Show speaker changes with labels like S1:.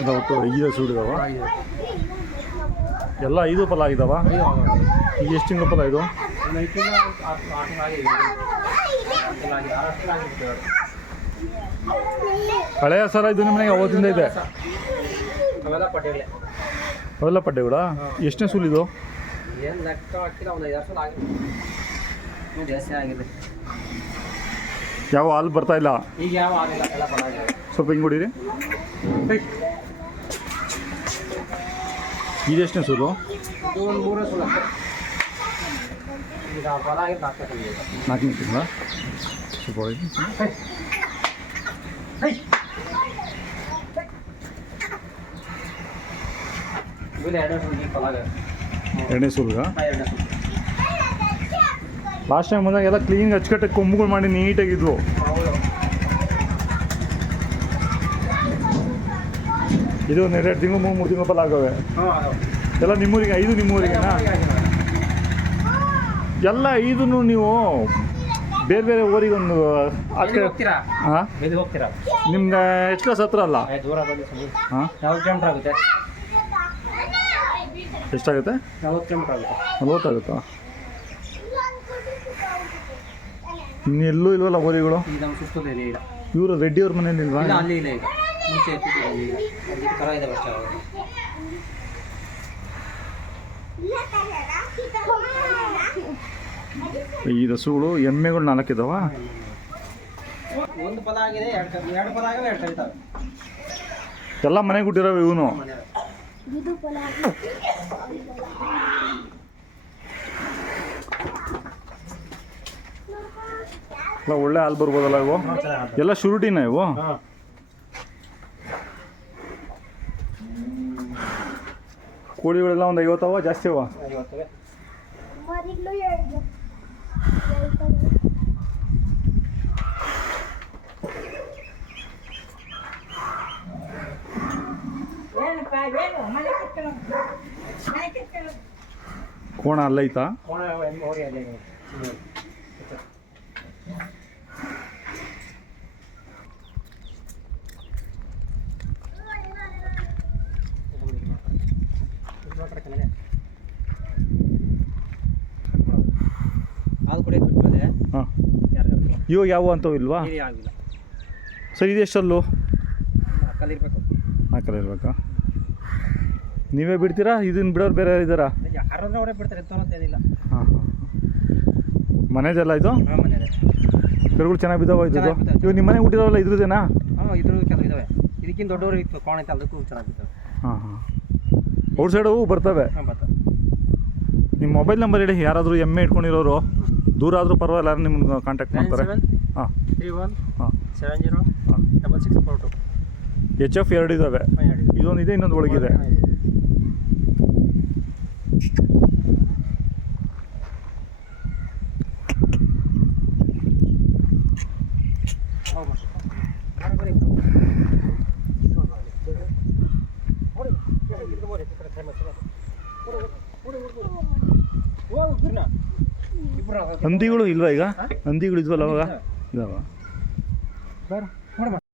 S1: ಇದು ಒಟ್ಟು ಐದು ಹಸು ಇದಾವ ಎಲ್ಲ ಐದು ಫಲ ಆಗಿದಾವ? ಈಗ ಎಷ್ಟು ತಿಂಗಳು ಫಲ ಇದು? ಹಳೆಯ ಸರ ಇದು ನಿಮ್ಮ ಮನೆಗೆ ಅವತ್ತಿಂದ ಇದೆ?
S2: ಅವೆಲ್ಲ
S1: ಪಡ್ಡೆಗಳ ಎಷ್ಟನೇ ಸೂಲ್ ಇದು? ಯಾವ ಹಾಲು ಬರ್ತಾ ಇಲ್ಲ? ಸ್ವಲ್ಪ ಹಿಂಗೆ ಹೊಡೀರಿ.
S2: ತಿಂಗಳು ಈಗ.
S1: ನಾಲ್ಕನೇ ತಿಂಗಳ ಸ್ವಲ್ಪ ಎರಡನೇ
S2: ಸುತ್ತು.
S1: ಲಾಸ್ಟ್ ಟೈಮ್ ಬಂದಾಗ ಎಲ್ಲ ಕ್ಲೀನ್ ಅಚ್ಚುಕಟ್ಟಾಗಿ ಕೊಂಬುಗಳು ಮಾಡಿ ನೀಟಾಗಿದ್ವು ಇದು ಒಂದು ಎರಡು ತಿಂಗಳು ಮೂರು ಮೂರು ತಿಂಗಳು ಫಲ ಆಗವೆ ಎಲ್ಲ ನಿಮ್ಮೂರಿಗೆ ಐದು ನಿಮ್ಮೂರಿಗೆನಾ?
S2: ಆಗಿದೆ.
S1: ಎಲ್ಲ ಐದನ್ನು ನೀವು ಬೇರೆ ಬೇರೆ ಊರಿಗೆ ಒಂದು ಹಾಂ ನಿಮ್ಗೆ ಎಷ್ಟು ಕ್ಲಾಸ್ ಹತ್ರ ಅಲ್ಲ. ಎಷ್ಟಾಗುತ್ತೆ? ನಲ್ವತ್ತಾಗುತ್ತಾ ಇನ್ನೆಲ್ಲೂ ಇಲ್ವಲ್ಲ ಊರಿಗಳು? ಇವರು ರೆಡ್ಡಿ ಅವ್ರ ಮನೇಲಿ ಇಲ್ವಾ?
S2: ಇಲ್ಲ ಅಲ್ಲಿ ಇಲ್ಲ ಈಗ ಮುಂಚೆ ಇರ್ತಿದ್ರು ಅಲ್ಲಿ ಈಗ ಅದಕ್ಕೆ ಥರ ಇದೆ ಅಷ್ಟೇ ಅವಾಗ.
S1: ಈ ಹಸುಗಳು ಎಮ್ಮೆಗಳು ನಾಲ್ಕು ಇದಾವ?
S2: ಒಂದು ಪದ ಆಗಿದೆ ಎರಡು ಎರಡು ಪದ ಆಗಿವೆ ಎರಡು ಕಲಿತಾವೆ
S1: ಎಲ್ಲ ಮನೆಗೆ ಹುಟ್ಟಿರೋವು ಇವನು. ಎಲ್ಲ ಒಳ್ಳೆ ಹಾಲು ಬರ್ಬೋದಲ್ಲ ಇವು? ಎಲ್ಲ ಶುರುಟಿನ ಇವು? ಕೋಳಿಗಳೆಲ್ಲ ಒಂದು ಐವತ್ತವ ಜಾಸ್ತಿ ಅವ? ಕೋಣ ಅಲ್ಲೈತಾ?
S2: ಕೋಣ ಕಣಲೆ. ಹಾಲು ಕುಡಿಯೋಕೆ ಬಿಟ್ಮೇಲೆ
S1: ಹಾಂ. ಇವಾಗ ಯಾವ ಅಂತವು ಇಲ್ವಾ?
S2: ಆಗಿಲ್ಲ.
S1: ಸರ್ ಇದು ಎಷ್ಟಲ್ಲೂ?
S2: ಅಕ್ಕಲ್ಲಿರ್ಬೇಕು
S1: ನಾಲ್ಕರ ಇರ್ಬೇಕಾ. ನೀವೇ ಬಿಡ್ತೀರಾ? ಇದನ್ನ ಬಿಡೋರು ಬೇರೆ ಇದ್ದಾರಾ?
S2: ಯಾರಂದ್ರೆ ಅವರೇ ಬಿಡ್ತಾರೆ ಎಂತವ್ರು ಅಂತ ಏನಿಲ್ಲ.
S1: ಹಾಂ ಹಾಂ ಮನೆದೆಲ್ಲ ಇದು?
S2: ಹಾಂ ಮನೇಲಿ
S1: ಕರುಗಳು ಚೆನ್ನಾಗಿ ಬಿದ್ದಾವ ಇದು. ಇವಾಗ ನಿಮ್ಮ ಮನೆ ಹುಟ್ಟಿರೋಲ್ಲ ಇದ್ರದೇನಾ
S2: ಹಾಂ ಇದ್ರ ಕೆಲವು ಇದಾವೆ ಇದಕ್ಕಿಂತ ದೊಡ್ಡವರು ಇತ್ತು ಕೋಣ ಐತೆ ಅದಕ್ಕೂ ಚೆನ್ನಾಗಿ ಬಿದ್ದಾವೆ.
S1: ಹಾಂ ಹಾಂ. ಔಟ್ ಹೂವು ಬರ್ತವೆ.
S2: ಹಾಂ ಬತ್ತ
S1: ನಿಮ್ಮ ಮೊಬೈಲ್ ನಂಬರ್ ಹೇಳಿ ಯಾರಾದರೂ ಎಮ್ಮೆ ಇಟ್ಕೊಂಡಿರೋರು ದೂರ ಆದರೂ ಪರವಾಗಿಲ್ಲ ನಿಮ್ಗೆ ಕಾಂಟ್ಯಾಕ್ಟ್ ಮಾಡ್ತಾರೆ. ಹಾಂ.
S2: ತ್ರೀ ಒನ್
S1: ಹಾಂ.
S2: ಸೆವೆನ್ ಜೀರೋ
S1: ಹಾಂ.
S2: Double six four two
S1: H F ಎರಡು ಇದ್ದಾವೆ ಇದೊಂದು ಇದೆ ಇನ್ನೊಂದು ಒಳಗಿದೆ. ಹಂದಿಗಳು ಇಲ್ವಾ ಈಗ? ಹಂದಿಗಳು ಇದ್ವಲ್ಲ ಅವಾಗ? ಇದಾವ?